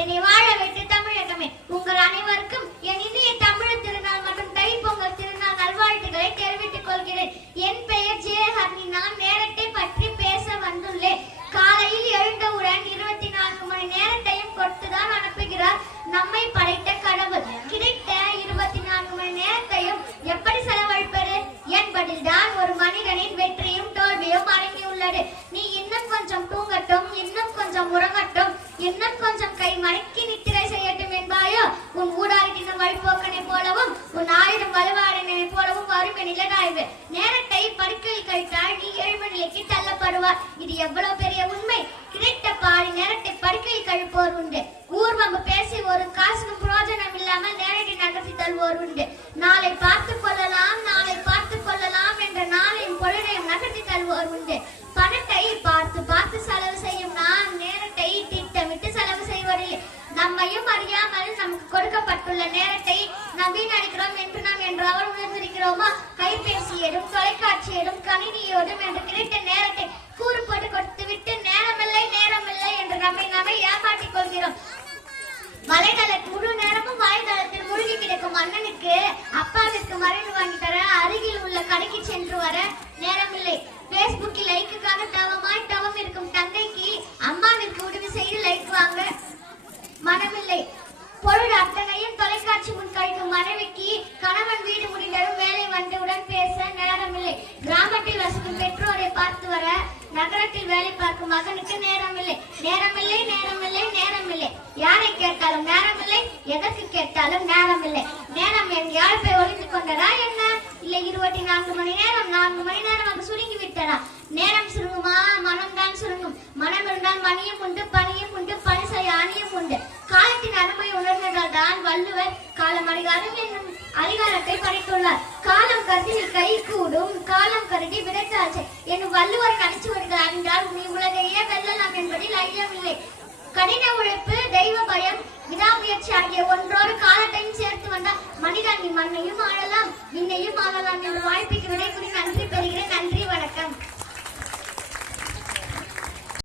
என்னை வாழ வைத்து தமிழகமே. உங்கள் அனைவருக்கும் என் இனிய தமிழ் திருநாள் மற்றும் தைப்பொங்கல் திருநாள் நல்வாழ்த்துக்களை தெரிவித்துக் கொள்கிறேன். என் பெயர் ஜெயஹர்னி. நான் நேரத்தை பற்றி பேச வந்துள்ளேன். காலையில் எழுந்தவுடன் 24 மணி நேரத்தையும் கொடுத்துதான் அனுப்புகிறார் நம்மை படைத்த கடவுள். கிடைத்த 24 மணி நேரத்தையும் எப்படி செலவழிப்பது என்பதில்தான் ஒரு மனிதனின் வெற்றியும் தோல்வியும் அடங்கியுள்ளது. நீ இன்னும் கொஞ்சம் தூங்கட்டும், இன்னும் கொஞ்சம் உறங்கட்டும், இன்னும் கொஞ்சம் கை மடக்கி நித்திரை செய்யட்டும் என்பாயோ? உன் ஊடாரிக்கின்ற வழிபோக்கனை போலவும் உன் ஆயுதம் வலுவாடினை போலவும் வறுமை நிலடாய்வு. நேரத்தை படுக்கையில் கழித்தால் நீ எழும நிலைக்கு தள்ளப்படுவார். இது எவ்வளவு பெரிய உண்மை! கிடைத்த பாதி நேரத்தை படுக்கையில் கழிப்போர் உண்டு. ஊர்வம்பு பேசி ஒரு காசுக்கும் பிரயோஜனம் இல்லாமல் நேரத்தை நகர்த்தி தருவோர் உண்டு. நாளை பார்த்துக் கொள்ளலாம், நாளை பார்த்துக் கொள்ளலாம் என்ற நாளையும் பொழுதையும் நகர்த்தி தருவோர் உண்டு. பணத்தை பார்த்து பார்த்து செலவு செய்யும் நாம் நேரத்தை திட்டமிட்டு செலவு செய்வதில்லை. நம்மையும் அறியாமல் நமக்கு கொடுக்கப்பட்டுள்ள நேரத்தை நாம் வீணடிக்கிறோம் என்று நாம் என்றாவது உணர்ந்திருக்கிறோமா? கைபேசியோடும் தொலைக்காட்சியோடும் கணினியோடும் என்று கிடைத்த நேரத்தை கூறு போட்டு கொடுத்து விட்டு நேரமில்லை நேரமில்லை என்று நம்மை ஏமாற்றிக் கொள்கிறோம். மழைக்காலத்தில் முழு நேரமும் மழைக்காலத்தில் மூழ்கி கிடக்கும் அண்ணனுக்கு அப்பாவிற்கு மருந்து வாங்கி தர அருகில் உள்ள கடைக்கு சென்று வர நேரமில்லை. பேஸ்புக்கில் லைக்குக்காக தவம் இருக்கும் தந்தைக்கு அம்மாவிற்கு உதவி செய்து லைக் வாங்க மனமில்லை. பொருள் அத்தனையும் தொலைக்காட்சி முன் கழிக்கும் மனைவிக்கு கணவன் வீடு முடிந்ததும் வேலை வந்தவுடன் பேச நேரமில்லை. கிராமத்தில் வசிக்கும் பெற்றோரை பார்த்து வர நகரத்தில் வேலை பார்க்கும் மகனுக்கு நேரமில்லை. நேரமில்லை நேரமில்லை நேரமில்லை. யாரை கேட்டாலும் நேரமில்லை, எதற்கு கேட்டாலும் நேரமில்லை. நேரம் எங்கேயாவது போய் ஒளிந்து கொண்டதா என்ன? இல்லை 24 மணி நேரம் 4 மணி நேரமாக சுருங்கி விட்டதா? நேரம் சுருங்குமா? மனம்தான் சுருங்கும். மனம் இருந்தால் மணியும் உண்டு, பணியும் உண்டு, பணி செய்ய அணியும் உண்டு. காலத்தின் அருமை உணர்ந்ததால் தான் வள்ளுவர் காலம் அதிகாரம் என்னும் அதிகாரத்தை படைத்துள்ளார். காலம் கருதி கை கூடும், காலம் கருதி விடைத்தாச்சு என்னும் வள்ளுவர் கணிச்சுவர்கள் அறிந்தால் நீ உலகையே வெல்லலாம் என்பதில் ஐயமில்லை. கடின உழைப்பு, தெய்வ பயம், விடாமுயற்சி ஆகிய ஒன்றோடு காலத்தையும் சேர்த்து வந்தால் மனிதன் நீ மண்ணையும் ஆளலாம், விண்ணையும் ஆளலாம் என்று வாய்ப்புக்கு விடை